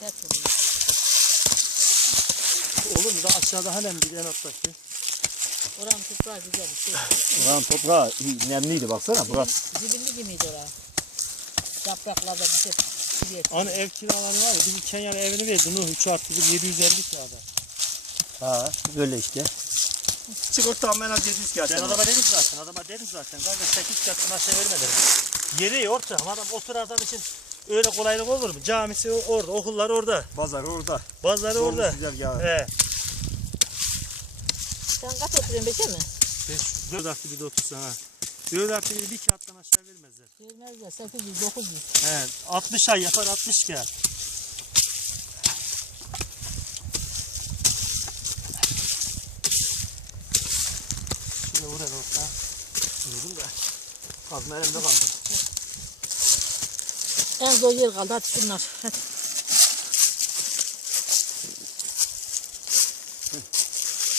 sert oluyor. Olur mu da aşağıda halen bir en alttaki. Oranın toprağı güzel bir şey. Buranın toprağı nemliydi baksana. Burası. Zibilli gibiydi orası. Yapraklarda bir şey. Hani ev kiraları var ya bizim Kenya'nın evini verdi Nuh 3 artı 1 750 kağıda. Ha, öyle işte. Sigorta en az 700 kağıt. Ben adama dedim zaten adama dedim zaten kardeş 8 katlı aşağı verme dedim. Yeri orta adam otur adam için öyle kolaylık olur mu? Camisi orada, okullar orada, Pazar orada. bazıları orada. Güzel ya. He. Sen kaç oturuyorsun Bekir mi? 4 artı 1 de otursan ha. 4 artı 1 bir kağıttan aşağı vermezler. Vermezler 800 900. He. 60 ay yapar 60 kağıt. Şöyle vuralım orta. Vurdum da. Kazma elimde kaldı. En zor yer kaldı hadi şunlar. Hadi.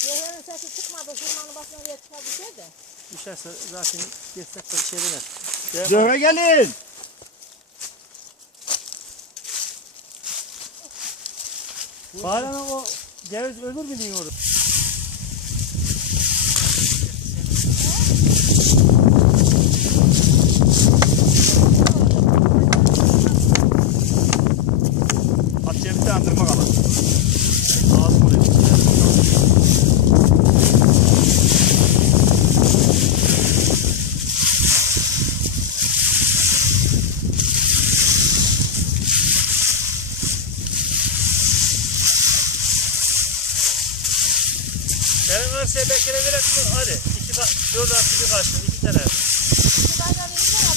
Yerlerin sesi çıkmadı. Şunların başına oraya çıkar bir şey de. Düşerse zaten geçsek de bir şey demez. Zöhre gelin. Bağlanan o ceviz ölür mü diyor? Hatice bir tane tırmak alın. Ağzım oraya. Senin karşıya bekire verelim. Hadi. İki, ka- dört artı bir kaçtın. iki tane. Oraya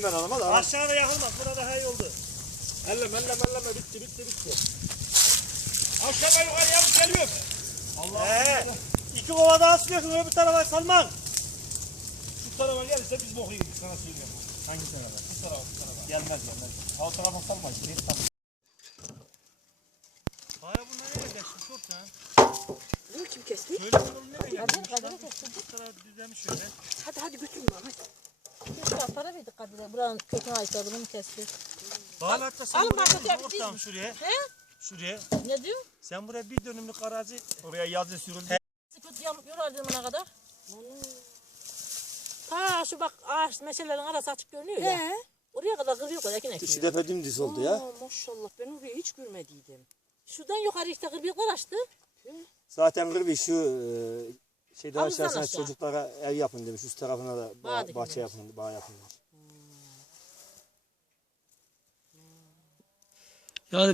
Dedim ben adama da. Aşağıda yakılmaz. Burada daha iyi oldu. Elleme elleme elleme bitti bitti bitti. Aşağıya yukarı yapıp geliyorum. Ee, iki kova daha sıkıyorsun öbür tarafa salman. Şu tarafa gelirse biz bok yedik sana söylüyorum. Hangi tarafa? Bu tarafa bu tarafa. Gelmez gelmez. Ha, O tarafa salmayın. Biz salmayın. Baya bunlar nereye kaçtı çok ha? Bunu kim kesti? Böyle bunun nereye Kadir, geldi? Kadir'e kestim. Bu taraf düzlemiş şöyle. Hadi hadi götürün lan hadi. Verdik Kadir'e. Buranın kökünü ayıkladı bunu kesti. Bağlatta sen alın buraya bir mi? şuraya. He? Şuraya. Ne diyor? Sen buraya bir dönümlük arazi Oraya yazı sürüldü. Kötü yamuk yorardı buna kadar. Ta şu bak ağaç meşelerin arası açık görünüyor ya. He? Oraya kadar kırıyor kadar ekin Şu ekiyor. defa dümdüz oldu ya. Aa, maşallah ben orayı hiç görmediydim. Şuradan yukarı işte kırbıyıklar açtı. Zaten Gırbi şu e, şeyde Havuzdan aşağısına aşağı. çocuklara ev yapın demiş. Üst tarafına da Bağ bahçe demiş. yapın, bağ yapın demiş.